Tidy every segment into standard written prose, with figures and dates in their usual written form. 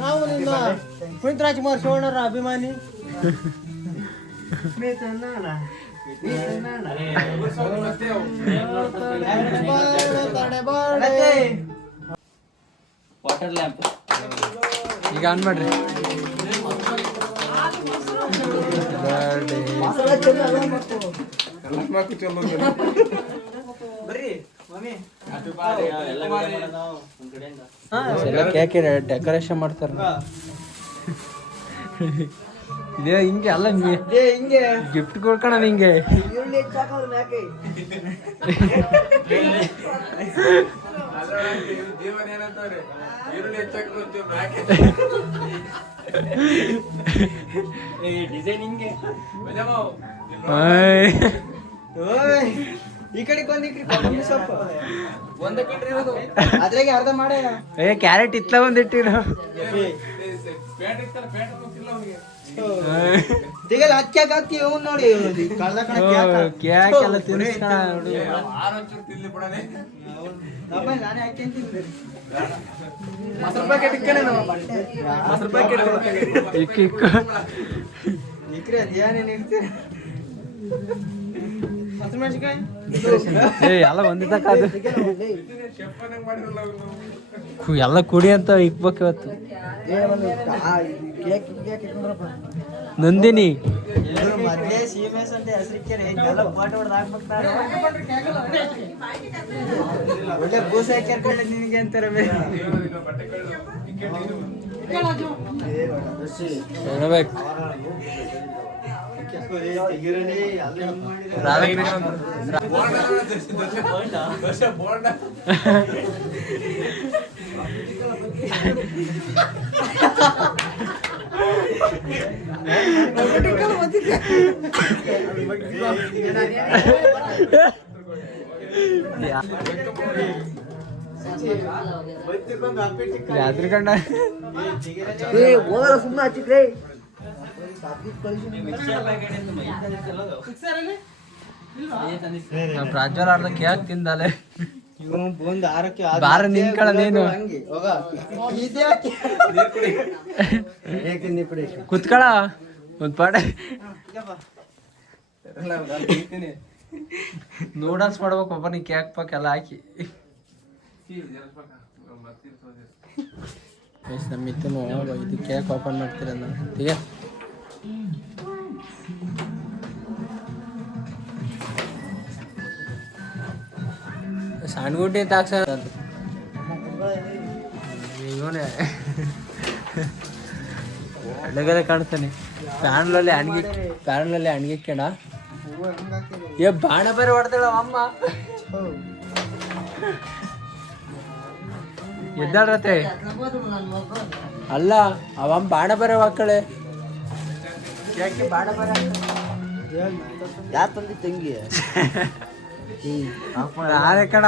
ನಾವು ನಿನ್ನ ಪುನೀತ್ ರಾಜ್ಕುಮಾರ್ ಶಿವಣ್ಣರ ಅಭಿಮಾನಿ. ವಾಟರ್ ಲ್ಯಾಂಪ್ ಈಗ ಆನ್ ಮಾಡ್ರಿ. ಕೇಕ್ ಡೆಕೋರೇಷನ್ ಮಾಡ್ತಾರ. ಇದೇ ಹಿಂಗೆ ಅಲ್ಲ ಹಿಂಗೆ ಗಿಫ್ಟ್ ಕೊಡ್ಕಣ ಹಿಂಗೆ. ಡಿಸೈನ್ ಹಿಂಗೆ ಈ ಕಡೆ ಅದ್ರಾಗೆ ಅರ್ಧ ಮಾಡೇ ಕ್ಯಾರೆಟ್ ಇತ್ಲ ಒಂದಿಟ್ಟಿರ ಹಚ್ಚಿ ನೋಡಿ ಕ್ಯಾಕೆಲ್ಲ ತಿನ್ನಿಸ್ತಾನ. ನಾನೇ ಹಾಕ್ಯಂತಿದ್ದೆ. ಎಲ್ಲ ಒಂದೇ ತಕ ಅದು ಎಲ್ಲ ಕುಡಿ ಅಂತ ಇಕ್ಬೇಕು ಇವತ್ತು. ನಂದಿನಿ ಮದ್ವೆ ಸೀಮೆಸ್ ಅಂತ ಹೆಸರಿಕ್ಕೇನೆ ಒಳ್ಳೆ ಬೂಸ ಹಾಕ್ಯಾರ ನಿನಗೆ ಅಂತಾರೆ. ಹೇಳ್ಬೇಕು ಯಾತ್ರಿ ಕಂಡ ಸುಮ್ಮನೆ ಹಚ್ಚಿಕ್ರೆ ನಮ್ ಪ್ರಾಜ್ವಲ್ ಅರ್ಧ ಕೇಕ್ ತಿಂದಾಲೆ ಬಂದು ಆರಕ್ಕೆ ಬಾರ ನಿಂತ್ಕೊಳ್ಳ ನೀನು ಕುತ್ಕಳ ಒಂದ್ ಪಾಡೆ ನೂಡಲ್ಸ್ ಮಾಡ್ಬೇಕು ಒಬ್ಬ ನೀ ಕೇಕ್ ಪಾಕ್ ಎಲ್ಲ ಹಾಕಿ. ನಮ್ಮಿತ್ತು ಇದು ಕೇಕ್ ಓಪನ್ ಮಾಡ್ತೀರ ಈಗ ಸಣ್ಣಗುಡ್ಡಿ ಅಂತ ಹಾಕ್ಸ ಇವನೇ ಒಳ್ಳೆಗಡೆ ಕಾಣ್ತಾನೆ. ಪ್ಯಾನ್ಲಲ್ಲಿ ಅಣ್ಗಿಕ್ಕಣ ಏ ಬಾಣ ಬೇರೆ ಹೊಡ್ತಾಳ ಅಮ್ಮ. ಎದ್ದಾಡ್ರತೆ ಅಲ್ಲ ಅವಮ್ಮ ಬಾಣ ಬೇರೆ ಹಾಕಳೆ. ಯಾಕೆ ಬಾಣ ಬೇರೆ ಯಾರು ತಂದಿ ತಂಗಿ ನಾನೇ ಕಣ.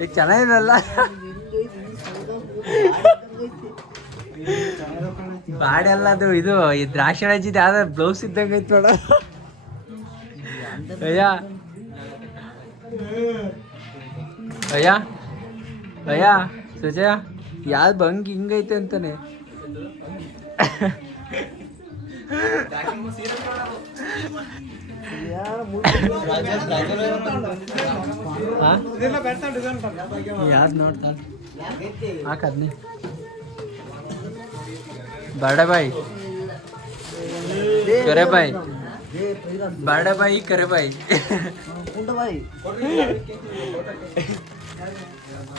ಈಗ ಚೆನ್ನಾಗಿದಲ್ಲ ಬಾಡಿ ಅಲ್ಲ ಅದು ಇದು ಈ ದ್ರಾಕ್ಷಿ ಹಚ್ಚಿದ ಯಾವ್ದು ಬ್ಲೌಸ್ ಇದ್ದಂಗೆ ಐತ್ ನೋಡ. ಅಯ್ಯ ಅಯ್ಯ ಅಯ್ಯ ಸುಜಯ ಯಾವ್ದು ಬಂಗಿ ಹಿಂಗೈತೆ ಅಂತಾನೆ. ಯಾವ್ದು ನೋಡ್ತಾ ಹಾಕದ್ನಿ बड़े भाई करे भाई बड़े भाई करे भाई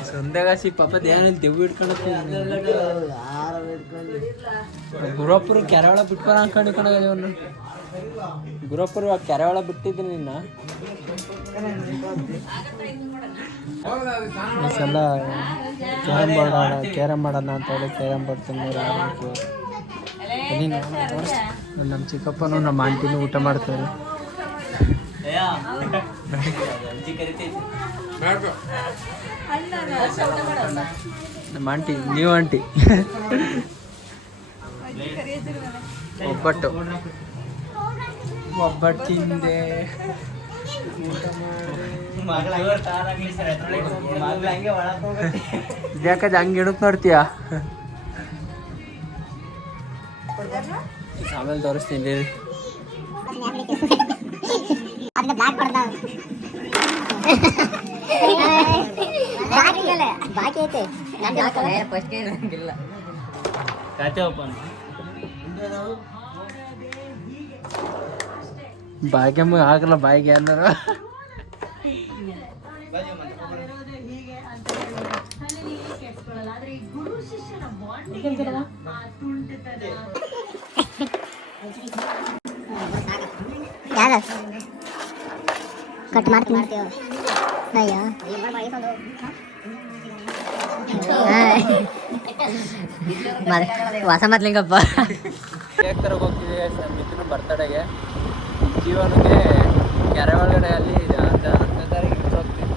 ಸಂದಗಾಸಿ ಪಾಪ ದೇವನಲ್ಲಿ ದೆವ್ವು ಇಟ್ಕೊಂಡು ಗುರಪ್ಪರು ಕೆರೆವಳ ಬಿಟ್ಬಾರ ಅನ್ಕೊಂಡು ಇವನು ಗುರಪ್ಪರು ಆ ಕೆರೆವಳ ಬಿಟ್ಟಿದ್ರು ನಿನ್ನ ಸಲ ಕ್ಯಾರಮ್ ಮಾಡೋಣ ಅಂತ ಹೇಳಿ ಕ್ಯಾರಮ್ ಬೋರ್ಡ್ ತಂದು ನಮ್ಮ ಚಿಕ್ಕಪ್ಪನೂ ನಮ್ಮ ಆಂಟಿನೂ ಊಟ ಮಾಡ್ತಾರೆ. ನಮ್ಮ ಆಂಟಿ ನೀವು ಆಂಟಿ ಒಬ್ಬಟ್ಟು ತಿಂದೆ ಇದ್ಯಾಕ ಹಂಗೆ ಇಡಕ್ ನೋಡ್ತೀಯ ಆಮೇಲೆ ತೋರಿಸ್ತೀನಿ ರೀ ಬಾಕಿ ಐತೆ ಬಾಯಿಗೆ ಹಾಕಲ್ಲ ಬಾಯಿಗೆ ಎಲ್ಲರೂ ಕಟ್ ಮಾಡ್ತೀನಿ ಅಯ್ಯೋ ವಾಸ ಮಾಡ್ಲಿಂಗಪ್ಪ ಕೇಕ್ ತರಕ್ಕೆ ಹೋಗ್ತಿದ್ದೆ ಮಿತ್ರನ ಬರ್ತಡೆಗೆ ಜೀವನಿಗೆ ಕೆರೆ ಒಳಗಡೆ ಅಲ್ಲಿ ಹತ್ತನೇ ತಾರೀಕು ಹೋಗ್ತೀನಿ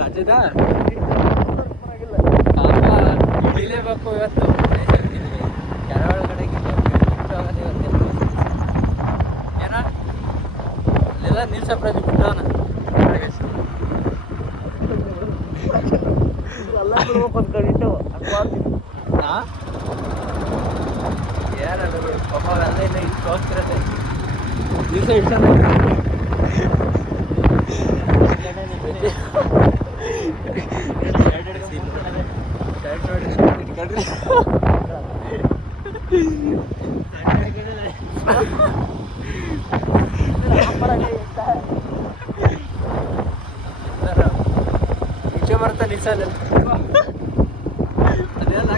ರಾಜದ ಪಾಪ ಇಳಿಲೇಬೇಕು ಇವತ್ತು ಕೆರೆ ಒಳಗಡೆ ಏನ ಅಲ್ಲೆಲ್ಲ ನಿಲ್ಸ ಪ್ರತಿ ಬಿಟ್ಟವನ ಯಾರಲ್ಲ ಪಾಪ ಅಲ್ಲೇ ಇಲ್ಲ ಇಷ್ಟು ಹೋಗ್ತಿರತ್ತೆ ದಿವಸ ಇಡ್ಸೋಣ ನಿಜ ಬರ್ತಾ ನಿಲ್ಸಲ್ಲ ಅದೆಲ್ಲ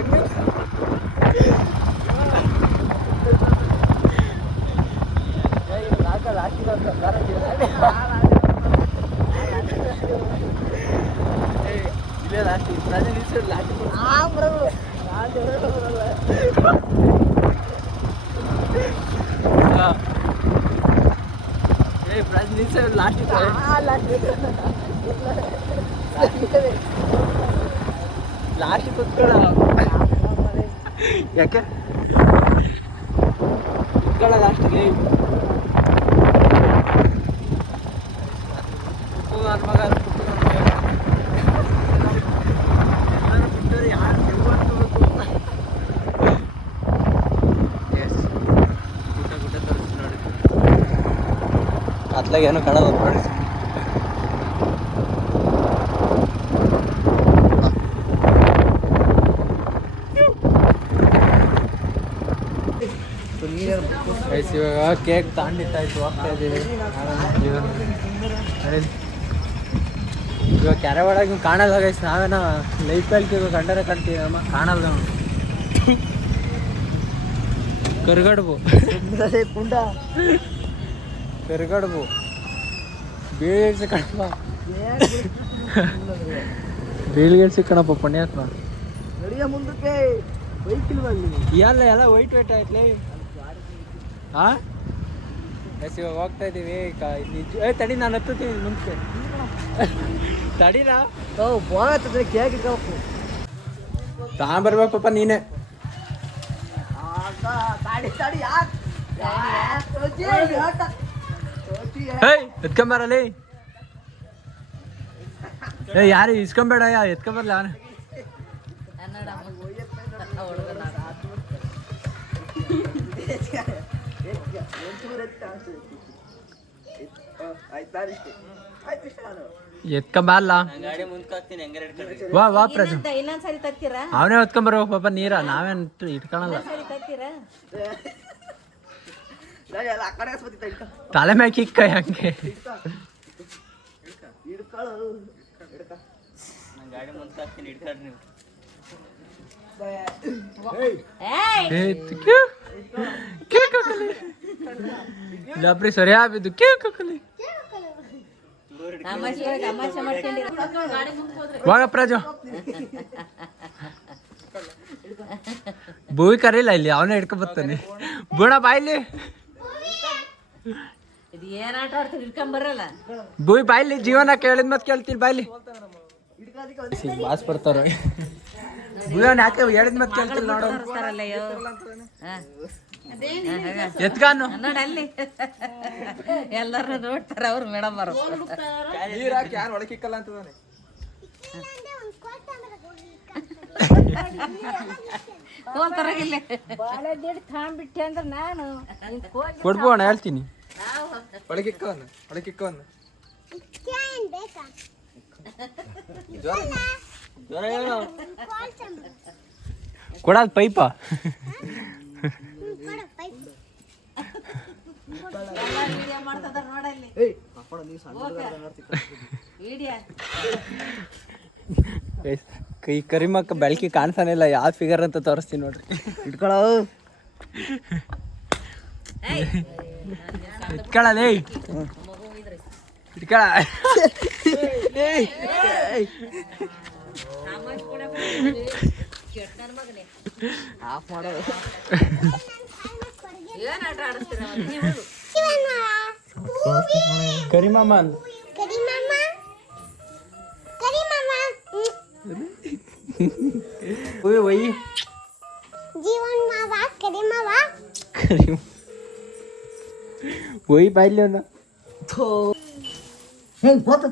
ಲಾಸ್ಟ್ ಕುತ್ಕೊಳ್ಳ ಯಾಕೆ ಕುತ್ಕೊಳ್ಳ ಲಾಸ್ಟಿಗೆ ನನ್ನ ಮಗ ಅತ್ಲಾಗ ಏನು ಕಾಣಲ್ಲ ನೋಡಿ ಇವಾಗ ಕೇಕ್ ತಾಂಡಿತ್ತಾಯ್ತು ಹೋಗ್ತಾ ಇದ್ದೀವಿ ಇವಾಗ ಕೆರೆ ಒಳಗೆ ಕಾಣಲ್ಲ ಗೈಸ್ ನಾವೇನೋ ಲೈಫಲ್ಲಿ ಕಂಡರೆ ಕಾಣ್ತೀವಿ ನಮ್ಮ ಕಾಣಲ್ಲ ನಾವು ಕರ್ಗಡ್ಬು ಪುಂಡ ಕರ್ಗಡ್ಬು ಬೀಳ್ಗೆಡ್ಸಿ ಕಣಪ್ಪ ಬೀಳ್ಗೆಡ್ಸಿ ಕಣಪ್ಪ ಪುಣ್ಯಾತ್ಮ ನಡಿಯ ಮುಂದಕ್ಕೆ ಬೈಕಿಲ್ವಲ್ಲಿ ಎಲ್ಲ ವೈಟ್ ಆಯ್ತಲೇ ಹಾಂ ಎಸ್ ಇವಾಗ ಹೋಗ್ತಾ ಇದ್ದೀವಿ ನಿಜ ತಡಿ ನಾನು ಹತ್ತೀನಿ ಮುಂಚೆ ತಡಿನಾ ಬೋಗತ್ತದೆ ಕೇಕ್ ಕಪ್ಪು ತಗೊಂಬರ್ಬೇಕಪ್ಪ ನೀನೇ ಎತ್ಕೊಂಬರಲ್ಲಿ ಯಾರು ಇಸ್ಕೊಂಬೇಡ ಎತ್ಕೊಂಬರ್ಲ ಅವನು ಎತ್ಕೊಂಬಲ್ಲ ವಾ ವಾ ಪ್ರಜು ಅವನೇ ಹೊತ್ಕೊಂಬರ್ಬೇಕು ಪಾಪ ನೀರ ನಾವೇನ್ ಇಟ್ಕೊಳಲ್ಲ ತಲೆ ಮ್ಯಾಗ ಇಕ್ಕ ಹಂಗೆ ಲಪ್ರಿ ಸರಿಯಾ ಬಿದ್ದು ಕೇಕ್ ಹಾಕಲಿ ವಾಗ ಪ್ರಜು ಭೂವಿ ಕರೀಲ್ಲ ಇಲ್ಲಿ ಅವನೇ ಹಿಡ್ಕೊ ಬರ್ತಾನೆ ಬುಣ ಬಾಯ್ಲಿ ಭೂವಿ ಬಾಯ್ಲಿ ಜೀವನ ಕೇಳಿದ್ ಮತ್ ಕೇಳ್ತೀನಿ ಬಾಯ್ಲಿ ಬಾಸ್ ಬರ್ತಾರ ಭೂವನ್ ಯಾಕೆ ಹೇಳಿದ ಮತ್ತೆ ಕೇಳ್ತಿಲ್ಲ ನೋಡು ಎತ್ಕಾನು ನೋಡಲ್ಲಿ ಎಲ್ಲರೂ ನೋಡ್ತಾರ ಅವ್ರು ಮೇಡಮ್ ಅವರು ಯಾರು ಒಳಕಿಕ್ಕಲ್ಲ ಅಂತದಾನೆ ಹೋಗ್ತಾರಾಗಿಲ್ಲ ಕೊಡ್ಬೋಣ ಹೇಳ್ತೀನಿ ಒಳಕಿಕ್ಕವನ್ನ ಕೊಡೋದು ಪೈಪಾ ವಿಡಿಯೋ ಮಾಡ್ತದಾರ ನೋಡಲ್ಲಿ ವಿಡಿಯೋ ಈ ಕರಿಮಕ್ಕ ಬೆಳಕಿ ಕಾಣಿಸ್ತಾನೆ ಇಲ್ಲ ಯಾವ ಫಿಗರ್ ಅಂತ ತೋರಿಸ್ತೀನಿ ನೋಡ್ರಿ ಇಟ್ಕೊಳ್ಳೋ ಇಟ್ಕೊಳ್ಳಲೇ ಇಟ್ಕೊಳ ಆಫ್ ಮಾಡೋದು ಏನ್ ಆಟ ಆಡಿಸ್ತೀರ ಕರಿಮಮ್ಮ ಒಯ್ ಜೀವನ್ ಮಾವ ಕರಿ ಮಾವ ಕರಿಮ ಒಯ್ ಬಾಯ್ಲಿ ಅವನ ಹೆಂಗ್ ಗೊತ್ತ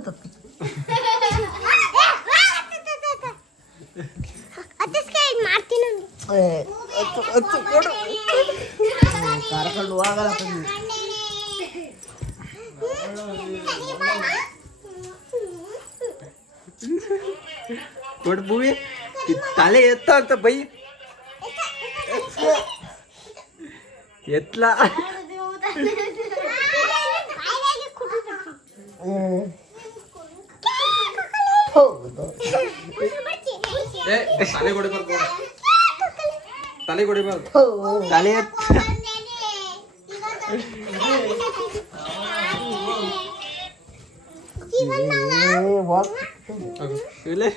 ಮಾಡ್ತೀನಿ ಕರ್ಕೊಂಡು ಹೋಗಲ್ಲ ಕೊಡ್ ಭೂಮಿ ತಲೆ ಎತ್ತ ಅಂತ ಬೈ ಎತ್ಲಾ ತಲೆ ಕೊಡಿಬಾರ್ದು ತಲೆ ಎತ್ತ ಇಲ್ಲೇ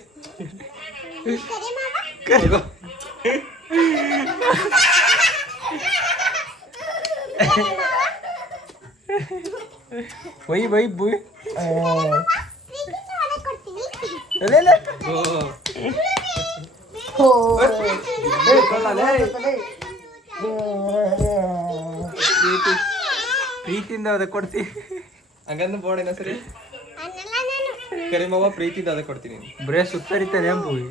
ವೈ ವೈ ಬುಯ್ ಪ್ರೀತಿಯಿಂದ ಅದ ಕೊಡ್ತೀನಿ ಹಂಗಂದು ಬೋರ್ಡಿನ ಸರಿ ಕರಿಮವ್ವ ಪ್ರೀತಿಯಿಂದ ಅದ ಕೊಡ್ತೀನಿ ಬರೇ ಸುತ್ತರಿತಾನೆ ಬುಯ್